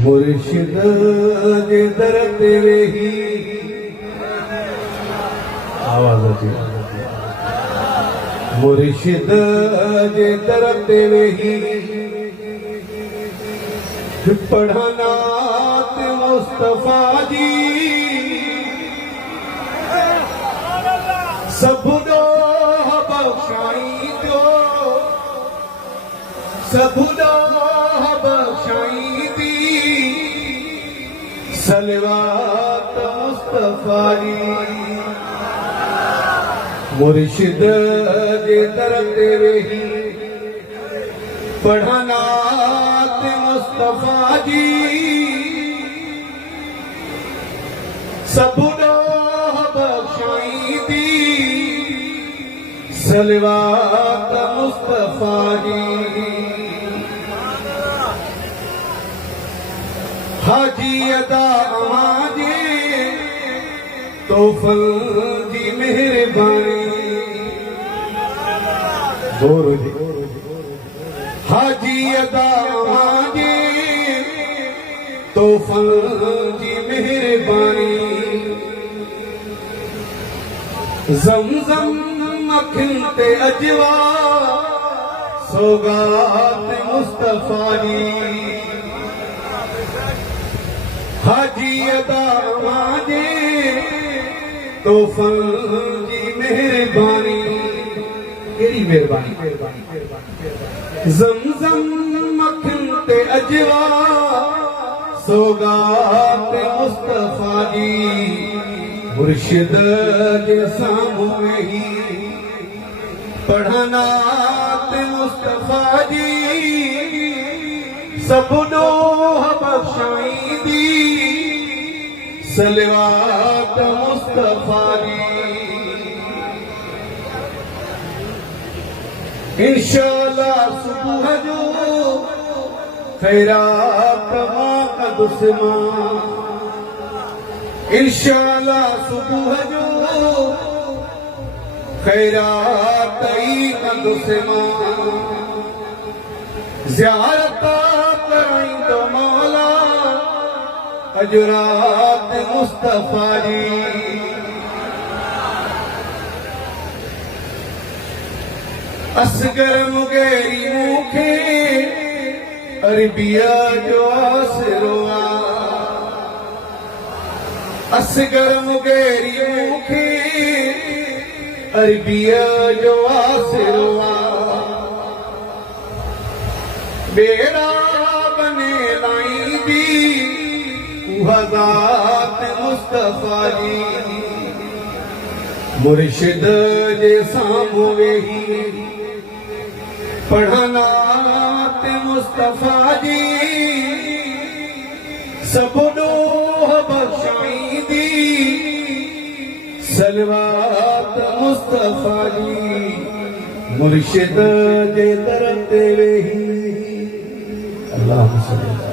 मुर्शिद दे दर तेरे ही आवाज आती है। मुर्शिद दे दर तेरे ही पढ़ाना ते मुस्तफा जी सबुदो बख्शाई जो सबुदो बख्शाई दी सलवात मुस्तफा जी मुर्शिद दे दर तेरे ही पढ़ाना ते मुस्तफा जी सबुदो बख्शाई दी सलवात मुस्तफा जी हाजी अदा आवाजे तोफल जी मेहरबानी हाजी अदा आवाजे तोफल जी मेहरबानी ज़मज़म मखन ते अजवा सौगात मुस्तफा जी हाजी अदा आवाजे तोफल जी मेहरबानी केड़ी मेहरबानी ज़मज़म मखन ते अजवा सौगात मुस्तफा जी मुर्शिद के सामने ही पढ़ना ते मुस्तफा जी सबुदो बख्शाई दी सलवात मुस्तफा जी इंशाअल्लाह सुबह जो खैरात मां का दुस्मा इंशाअल्लाह सुबह जो खैरात का दुस्मा ज़ियारत कराई तो मौला अजरात मुस्तफा जी असगर मुगेरी मुखे अरबिया जो आसरुआ असगर मुगेरी मुखे अरबिया जो आसरुआ बेड़ा बने लाई दी ज़ात मुस्तफा जी मुर्शिद जे सामने ही पढ़ना ते मुस्तफा जी सबुदो बख्शाई दी सलवात मुस्तफा जी मुर्शिद जे दर तेरे ही अल्लाह